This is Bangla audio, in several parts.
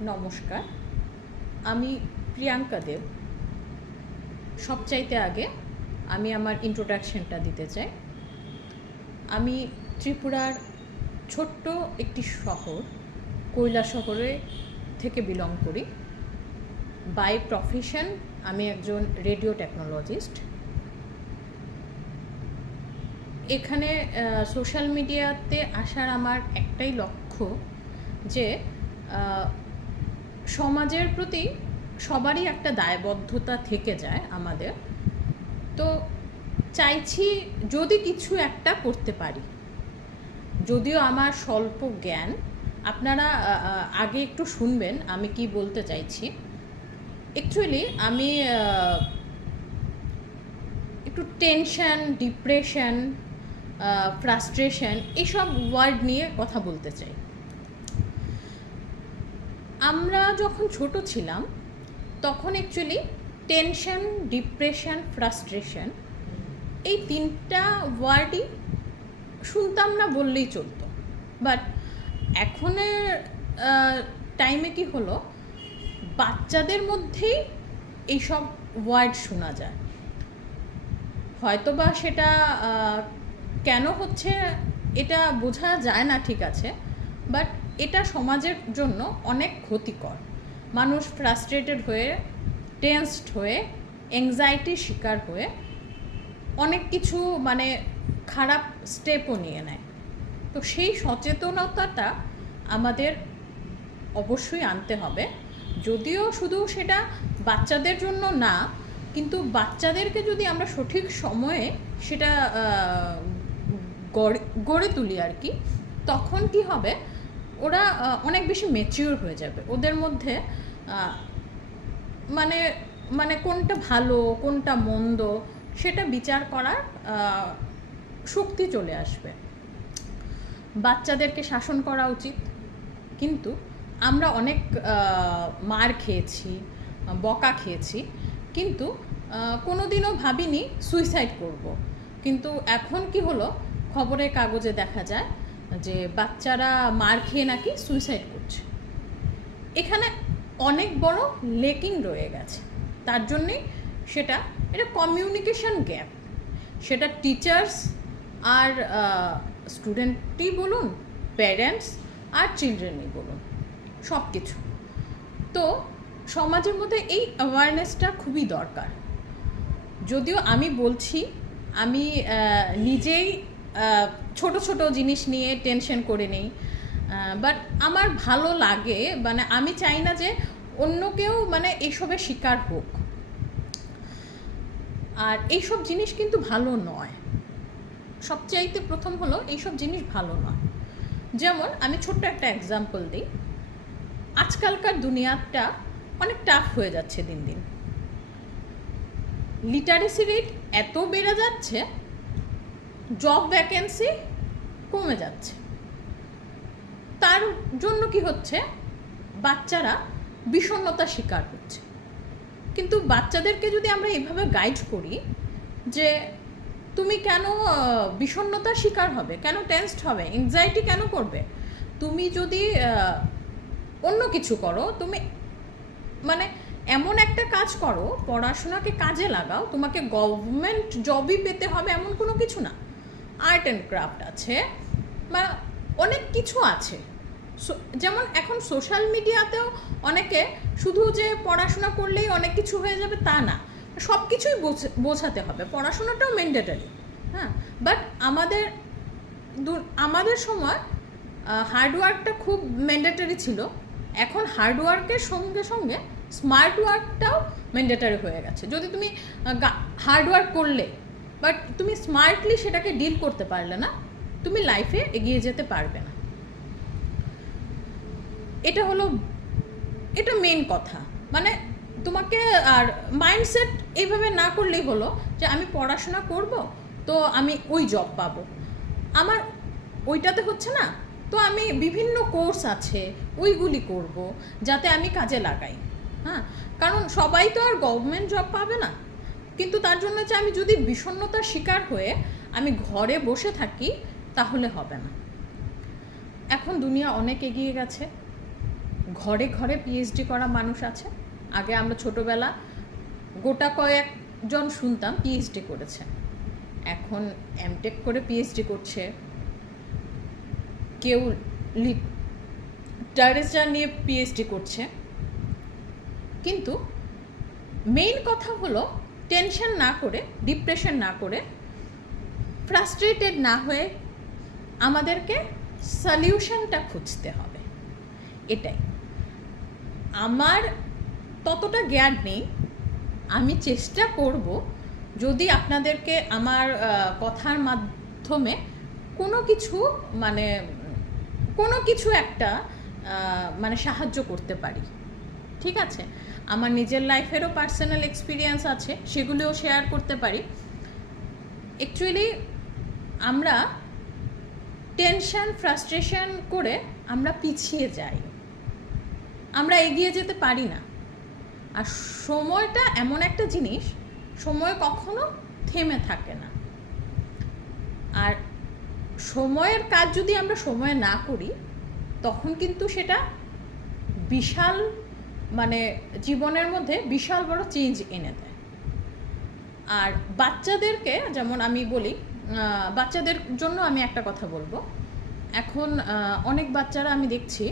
নমস্কার, আমি প্রিয়াঙ্কা দেব। সবচাইতে আগে আমি আমার ইন্ট্রোডাকশনটা দিতে চাই। আমি ত্রিপুরার ছোট্ট একটি শহর কৈলাসহরে থেকে বিলং করি। বাই প্রফেশন আমি একজন রেডিও টেকনোলজিস্ট। এখানে সোশ্যাল মিডিয়াতে আসার আমার একটাই লক্ষ্য যে সমাজের প্রতি সবারই একটা দায়বদ্ধতা থেকে যায় আমাদের। তো চাইছি যদি কিছু একটা করতে পারি। যদিও আমার স্বল্প জ্ঞান, আপনারা আগে একটু শুনবেন আমি কি বলতে চাইছি। অ্যাকচুয়ালি আমি একটু টেনশন, ডিপ্রেশন, ফ্রাস্ট্রেশন এইসব ওয়ার্ড নিয়ে কথা বলতে চাই। আমরা যখন ছোট ছিলাম তখন অ্যাকচুয়ালি টেনশন, ডিপ্রেশন, ফ্রাস্ট্রেশন এই তিনটা ওয়ার্ডই শুনতাম না বললেই চলতো। বাট এখনের টাইমে কি হলো, বাচ্চাদের মধ্যেই এইসব ওয়ার্ড শোনা যায়। হয়তোবা সেটা কেন হচ্ছে এটা বোঝা যায় না, ঠিক আছে, বাট এটা সমাজের জন্য অনেক ক্ষতিকর। মানুষ ফ্রাস্ট্রেটেড হয়ে, টেন্সড হয়ে, অ্যাংজাইটির শিকার হয়ে অনেক কিছু খারাপ স্টেপও নিয়ে নেয়। তো সেই সচেতনতাটা আমাদের অবশ্যই আনতে হবে। যদিও শুধু সেটা বাচ্চাদের জন্য না, কিন্তু বাচ্চাদেরকে যদি আমরা সঠিক সময়ে সেটা গড়ে তুলি আর কি, তখন কি হবে, ওরা অনেক বেশি ম্যাচিওর হয়ে যাবে। ওদের মধ্যে মানে কোনটা ভালো কোনটা মন্দ সেটা বিচার করার শক্তি চলে আসবে। বাচ্চাদেরকে শাসন করা উচিত, কিন্তু আমরা অনেক মার খেয়েছি, বকা খেয়েছি, কিন্তু কোনোদিনও ভাবিনি সুইসাইড করব। কিন্তু এখন কি হলো, খবরের কাগজে দেখা যায় যে বাচ্চারা মার খেয়ে নাকি সুইসাইড করছে। এখানে অনেক বড় লেকিং রয়ে গেছে। তার জন্যেই এটা কমিউনিকেশন গ্যাপ। সেটা টিচার্স আর স্টুডেন্টই বলুন, প্যারেন্টস আর চিলড্রেনই বলুন, সব কিছু। তো সমাজের মধ্যে এই অ্যাওয়ারনেসটা খুবই দরকার। যদিও আমি বলছি, আমি নিজেই ছোট ছোট জিনিস নিয়ে টেনশন করে নেই, বাট আমার ভালো লাগে। আমি চাই না যে অন্য কেউ এইসবের শিকার হোক। আর এইসব জিনিস কিন্তু ভালো নয়। সবচাইতে প্রথম হলো, এইসব জিনিস ভালো নয়। যেমন আমি ছোট্ট একটা এক্সাম্পল দিই। আজকালকার দুনিয়াটা অনেক টাফ হয়ে যাচ্ছে দিন দিন। লিটারেসি রেট এত বেড়ে যাচ্ছে, জব ভ্যাকেন্সি কমে যাচ্ছে। তার জন্য কি হচ্ছে, বাচ্চারা বিষণ্ণতার শিকার হচ্ছে। কিন্তু বাচ্চাদেরকে যদি আমরা এইভাবে গাইড করি যে তুমি কেন বিষণ্ণতার শিকার হবে, কেন টেনসড হবে, অ্যাংজাইটি কেন করবে, তুমি যদি অন্য কিছু করো, তুমি এমন একটা কাজ করো, পড়াশোনাকে কাজে লাগাও, তোমাকে গভর্নমেন্ট জবই পেতে হবে এমন কোনো কিছু না। আর্ট অ্যান্ড ক্রাফট আছে, বা অনেক কিছু আছে। যেমন এখন সোশ্যাল মিডিয়াতেও অনেকে শুধু যে পড়াশোনা করলেই অনেক কিছু হয়ে যাবে তা না, সব কিছুই বোঝাতে হবে। পড়াশোনাটাও ম্যান্ডেটরি, হ্যাঁ, বাট আমাদের সময় হার্ডওয়ার্কটা খুব ম্যান্ডেটরি ছিল। এখন হার্ডওয়ার্কের সঙ্গে সঙ্গে স্মার্ট ওয়ার্কটাও ম্যান্ডেটরি হয়ে গেছে। যদি তুমি হার্ডওয়ার্ক করলে বাট তুমি স্মার্টলি সেটাকে ডিল করতে পারলে না, তুমি লাইফে এগিয়ে যেতে পারবে না। এটা মেন কথা। তোমাকে আর মাইন্ডসেট এইভাবে না করলেই হলো যে আমি পড়াশোনা করব তো আমি ওই জব পাবো, আমার ওইটাতে হচ্ছে না, তো আমি বিভিন্ন কোর্স আছে ওইগুলি করব যাতে আমি কাজে লাগাই। হ্যাঁ, কারণ সবাই তো আর গভর্নমেন্ট জব পাবে না। কিন্তু তার জন্য যে আমি যদি বিষণ্ণতার শিকার হয়ে আমি ঘরে বসে থাকি, তাহলে হবে না। এখন দুনিয়া অনেক এগিয়ে গেছে, ঘরে ঘরে পিএইচডি করা মানুষ আছে। আগে আমরা ছোটোবেলা গোটা কয়েকজন শুনতাম পিএইচডি করেছে, এখন এমটেক করে পিএইচডি করছে, কেউ লিটারেচার নিয়ে পিএইচডি করছে। কিন্তু মেইন কথা হলো টেনশন না করে, ডিপ্রেশন না করে, ফ্রাস্ট্রেটেড না হয়ে আমাদেরকে সলিউশনটা খুঁজতে হবে। এটাই আমার ততটা জ্ঞান নেই, আমি চেষ্টা করব যদি আপনাদেরকে আমার কথার মাধ্যমে কোনো কিছু একটা মানে সাহায্য করতে পারি। ঠিক আছে, আমার নিজের লাইফেরও পার্সোনাল এক্সপিরিয়েন্স আছে, সেগুলোও শেয়ার করতে পারি। অ্যাকচুয়ালি আমরা টেনশন, ফ্রাস্ট্রেশন করে আমরা পিছিয়ে যাই, আমরা এগিয়ে যেতে পারি না। আর সময়টা এমন একটা জিনিস, সময় কখনো থেমে থাকে না। আর সময়ের কাজ যদি আমরা সময় না করি, তখন কিন্তু সেটা বিশাল মানে জীবনের মধ্যে বিশাল বড় চেঞ্জ এনে দেয়। আর বাচ্চাদেরকে, যেমন আমি বলি, বাচ্চাদের জন্য আমি একটা কথা বলবো। এখন অনেক বাচ্চারা আমি দেখছি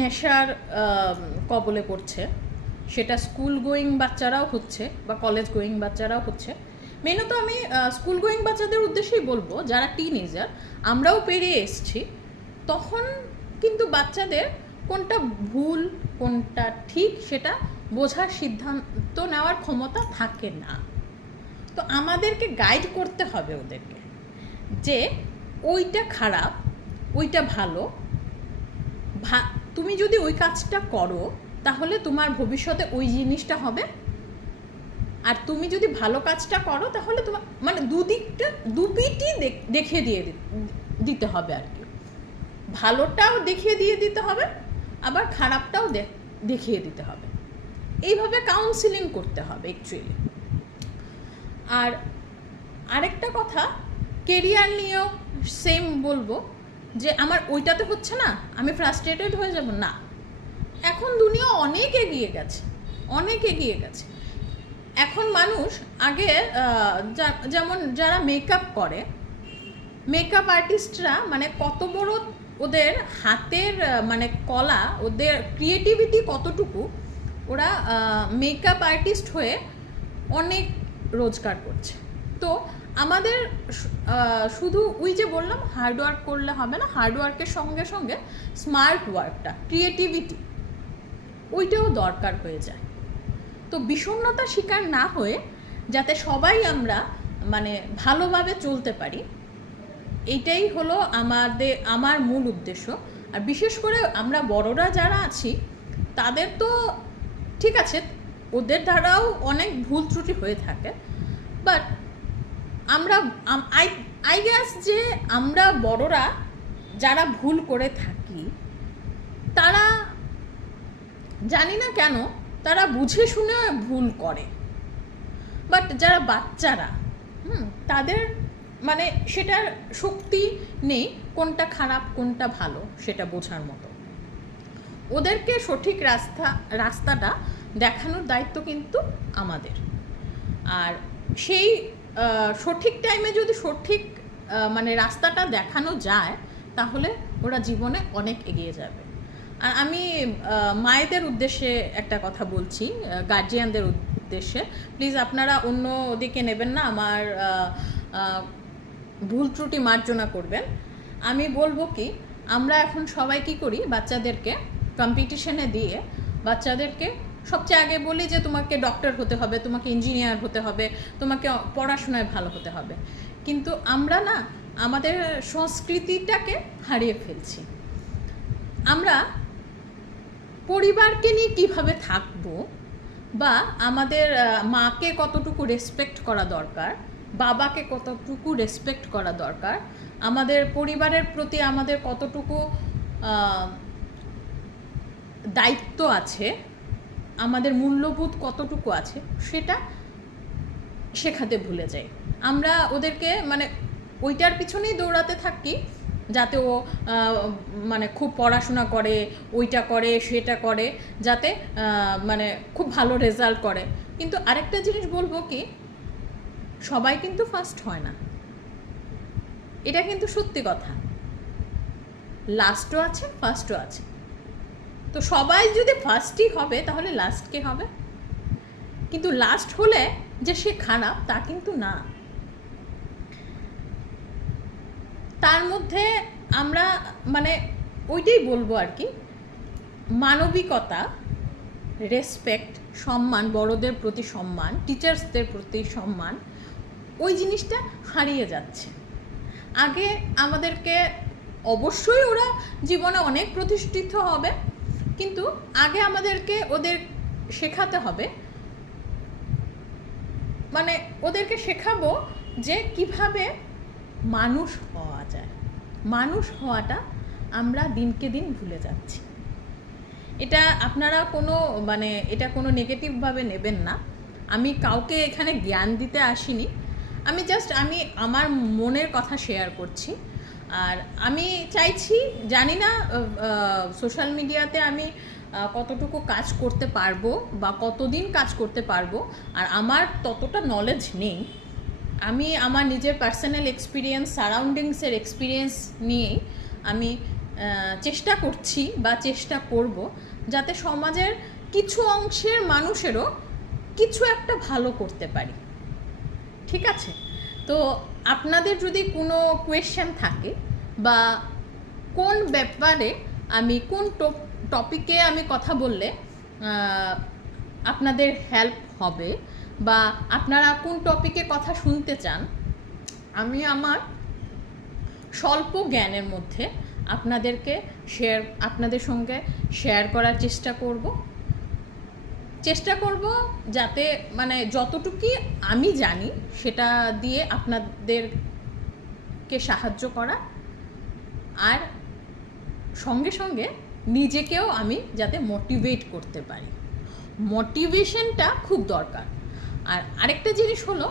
নেশার কবলে পড়ছে, সেটা স্কুল গোয়িং বাচ্চারাও হচ্ছে বা কলেজ গোয়িং বাচ্চারাও হচ্ছে। মেনত আমি স্কুল গোয়িং বাচ্চাদের উদ্দেশ্যেই বলবো, যারা টিনেজার, আমরাও পেরিয়ে এসছি, তখন কিন্তু বাচ্চাদের কোনটা ভুল কোনটা ঠিক সেটা বোঝার, সিদ্ধান্ত নেওয়ার ক্ষমতা থাকে না। তো আমাদেরকে গাইড করতে হবে ওদেরকে যে ওইটা খারাপ, ওইটা ভালো, তুমি যদি ওই কাজটা করো তাহলে তোমার ভবিষ্যতে ওই জিনিসটা হবে, আর তুমি যদি ভালো কাজটা করো তাহলে তোমার মানে দুপিটি দেখিয়ে দিতে হবে আর কি। ভালোটাও দেখিয়ে দিতে হবে, আবার খারাপটাও দেখিয়ে দিতে হবে। এইভাবে কাউন্সিলিং করতে হবে অ্যাকচুয়ালি। আর আরেকটা কথা, কেরিয়ার নিয়েও সেম বলবো যে আমার ওইটাতে হচ্ছে না, আমি ফ্রাস্ট্রেটেড হয়ে যাব না। এখন দুনিয়া অনেক এগিয়ে গেছে। এখন মানুষ আগে যেমন যারা মেকআপ করে, মেকআপ আর্টিস্টরা মানে কত বড় ওদের হাতের মানে কলা, ওদের ক্রিয়েটিভিটি কতটুকু, ওরা মেকআপ আর্টিস্ট হয়ে অনেক রোজগার করছে। তো আমাদের শুধু ওই যে বললাম হার্ডওয়ার্ক করলে হবে না, হার্ডওয়ার্কের সঙ্গে সঙ্গে স্মার্ট ওয়ার্কটা, ক্রিয়েটিভিটি, ওইটাও দরকার হয়ে যায়। তো বিষণ্ণতার শিকার না হয়ে যাতে সবাই আমরা মানে ভালোভাবে চলতে পারি, এইটাই হলো আমার মূল উদ্দেশ্য। আর বিশেষ করে আমরা বড়রা যারা আছি তাদের তো ঠিক আছে, ওদের দ্বারাও অনেক ভুল ত্রুটি হয়ে থাকে, বাট আমরা আই গেস যে আমরা বড়রা যারা ভুল করে থাকি, তারা জানি না কেন তারা বুঝে শুনে ভুল করে, বাট যারা বাচ্চারা তাদের মানে সেটার শক্তি নেই কোনটা খারাপ কোনটা ভালো সেটা বোঝার মতো। ওদেরকে সঠিক রাস্তাটা দেখানোর দায়িত্ব কিন্তু আমাদের। আর সেই সঠিক টাইমে যদি সঠিক মানে রাস্তাটা দেখানো যায় তাহলে ওরা জীবনে অনেক এগিয়ে যাবে। আর আমি মায়েদের উদ্দেশ্যে একটা কথা বলছি, গার্জিয়ানদের উদ্দেশ্যে, প্লিজ আপনারা অন্য দিকে নেবেন না, আমার ভুল ত্রুটি মার্জনা করবেন। আমি বলবো কি, আমরা এখন সবাই কি করি, বাচ্চাদেরকে কম্পিটিশনে দিয়ে বাচ্চাদেরকে সবচেয়ে আগে বলি যে তোমাকে ডক্টর হতে হবে, তোমাকে ইঞ্জিনিয়ার হতে হবে, তোমাকে পড়াশোনায় ভালো হতে হবে। কিন্তু আমরা না আমাদের সংস্কৃতিটাকে হারিয়ে ফেলছি। আমরা পরিবারকে নিয়ে কিভাবে থাকবো, বা আমাদের মাকে কতটুকু রেসপেক্ট করা দরকার, বাবাকে কতটুকু রেসপেক্ট করা দরকার, আমাদের পরিবারের প্রতি আমাদের কতটুকু দায়িত্ব আছে, আমাদের মূল্যবোধ কতটুকু আছে, সেটা শেখাতে ভুলে যাই। আমরা ওদেরকে মানে ওইটার পিছনেই দৌড়াতে থাকি, যাতে ও মানে খুব পড়াশোনা করে, ওইটা করে সেটা করে, যাতে মানে খুব ভালো রেজাল্ট করে। কিন্তু আরেকটা জিনিস বলবো কি, সবাই কিন্তু ফার্স্ট হয় না, এটা কিন্তু সত্যি কথা। লাস্টও আছে, ফার্স্টও আছে। তো সবাই যদি ফার্স্টই হবে তাহলে লাস্ট কে হবে? কিন্তু লাস্ট হলে যে সে খারাপ তা কিন্তু না। তার মধ্যে আমরা মানে ওইটাই বলবো আর কি, মানবিকতা, রেসপেক্ট, সম্মান, বড়দের প্রতি সম্মান, টিচার্সদের প্রতি সম্মান, ওই জিনিসটা হারিয়ে যাচ্ছে। আগে আমাদেরকে অবশ্যই ওরা জীবনে অনেক প্রতিষ্ঠিত হবে, কিন্তু আগে আমাদেরকে ওদের শেখাতে হবে, মানে ওদেরকে শেখাবো যে কিভাবে মানুষ হওয়া যায়। মানুষ হওয়াটা আমরা দিনকে দিন ভুলে যাচ্ছি। এটা আপনারা কোনো মানে এটা কোনো নেগেটিভভাবে নেবেন না। আমি কাউকে এখানে জ্ঞান দিতে আসিনি, আমি জাস্ট আমার মনের কথা শেয়ার করছি। আর আমি চাইছি, জানি না সোশ্যাল মিডিয়াতে আমি কতটুকু কাজ করতে পারবো বা কতদিন কাজ করতে পারবো, আর আমার ততটা নলেজ নেই। আমি আমার নিজের পার্সোনাল এক্সপিরিয়েন্স, সারাউন্ডিংসের এক্সপিরিয়েন্স নিয়েই আমি চেষ্টা করছি বা চেষ্টা করব যাতে সমাজের কিছু অংশের মানুষেরও কিছু একটা ভালো করতে পারি। ঠিক আছে? তো আপনাদের যদি কোনো কোয়েশ্চেন থাকে বা কোন ব্যাপারে আমি কোন টপিকে আমি কথা বললে আপনাদের হেল্প হবে বা আপনারা কোন টপিকে কথা শুনতে চান, আমি আমার স্বল্প জ্ঞানের মধ্যে আপনাদের সঙ্গে শেয়ার করার চেষ্টা করব যাতে মানে যতটুকুই আমি জানি সেটা দিয়ে আপনাদেরকে সাহায্য করা, আর সঙ্গে সঙ্গে নিজেকেও আমি যাতে মোটিভেট করতে পারি। মোটিভেশনটা খুব দরকার। আর আরেকটা জিনিস হলো,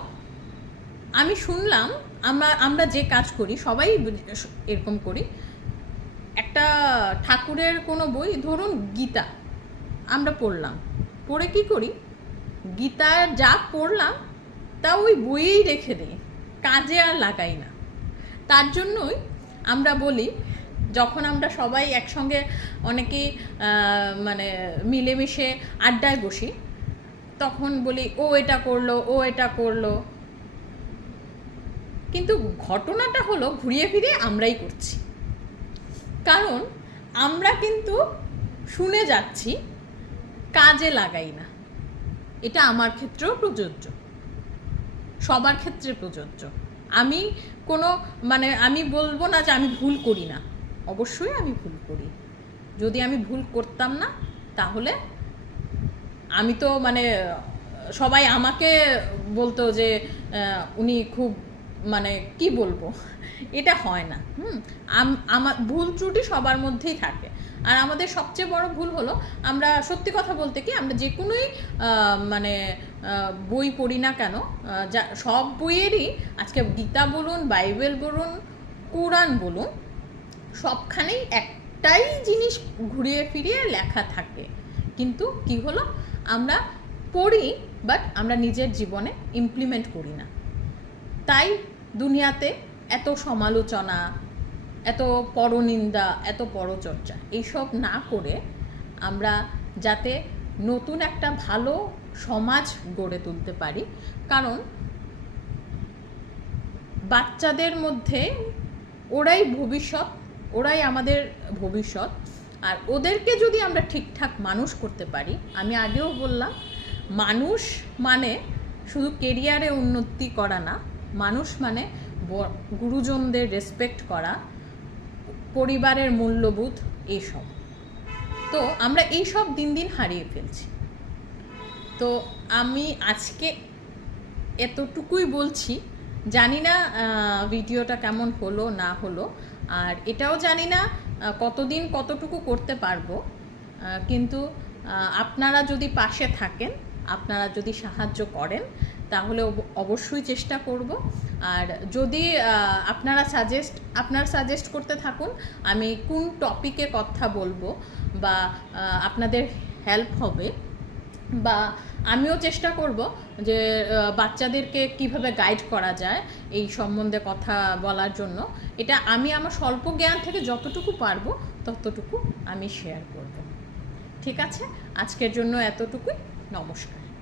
আমি শুনলাম আমরা যে কাজ করি সবাই এরকম করি, একটা ঠাকুরের কোনো বই, ধরুন গীতা আমরা পড়লাম, পড়ে কি করি, গীতার যা পড়লাম তা ওই বইয়েই রেখে দিই, কাজে আর লাগাই না। তার জন্যই আমরা বলি, যখন আমরা সবাই একসঙ্গে অনেকেই মানে মিলেমিশে আড্ডায় বসি, তখন বলি ও এটা করলো, ও এটা করলো, কিন্তু ঘটনাটা হলো ঘুরিয়ে ফিরিয়ে আমরাই করছি। কারণ আমরা কিন্তু শুনে যাচ্ছি, কাজে লাগাই না। এটা আমার ক্ষেত্রেও প্রযোজ্য, সবার ক্ষেত্রে প্রযোজ্য। আমি কোনো মানে আমি বলবো না যে আমি ভুল করি না, অবশ্যই আমি ভুল করি। যদি আমি ভুল করতাম না তাহলে আমি তো মানে সবাই আমাকে বলতো যে উনি খুব মানে কি বলবো, এটা হয় না। আমার ভুল ত্রুটি সবার মধ্যেই থাকে। আর আমাদের সবচেয়ে বড় ভুল হলো, আমরা সত্যি কথা বলতে কি, আমরা যে কোনোই মানে বই পড়ি না কেন, যা সব বইয়েরই, আজকে গীতা বলুন, বাইবেল বলুন, কোরআন বলুন, সবখানেই একটাই জিনিস ঘুরিয়ে ফিরিয়ে লেখা থাকে। কিন্তু কি হলো, আমরা পড়ি বাট আমরা নিজের জীবনে ইমপ্লিমেন্ট করি না। তাই দুনিয়াতে এত সমালোচনা, এত পরনিন্দা, এত পরচর্চা, এইসব না করে আমরা যাতে নতুন একটা ভালো সমাজ গড়ে তুলতে পারি। কারণ বাচ্চাদের মধ্যে ওরাই ভবিষ্যৎ, ওরাই আমাদের ভবিষ্যৎ। আর ওদেরকে যদি আমরা ঠিকঠাক মানুষ করতে পারি, আমি আগেও বললাম, মানুষ মানে শুধু কেরিয়ারে উন্নতি করা না, মানুষ মানে গুরুজনদের রেসপেক্ট করা, পরিবারের মূল্যবোধ, এইসব। তো আমরা এইসব দিন দিন হারিয়ে ফেলছি। তো আমি আজকে এতটুকুই বলছি, জানি না ভিডিওটা কেমন হলো না হলো, আর এটাও জানি না কতদিন কতটুকু করতে পারবো, কিন্তু আপনারা যদি পাশে থাকেন, আপনারা যদি সাহায্য করেন, তাহলে অবশ্যই চেষ্টা করব। আর যদি আপনারা সাজেস্ট করতে থাকুন আমি কোন টপিকে কথা বলবো বা আপনাদের হেল্প হবে, বা আমিও চেষ্টা করব যে বাচ্চাদেরকে কিভাবে গাইড করা যায় এই সম্বন্ধে কথা বলার জন্য। এটা আমি আমার স্বল্প জ্ঞান থেকে যতটুকু পারবো ততটুকু আমি শেয়ার করব। ঠিক আছে, আজকের জন্য এতটুকুই। নমস্কার।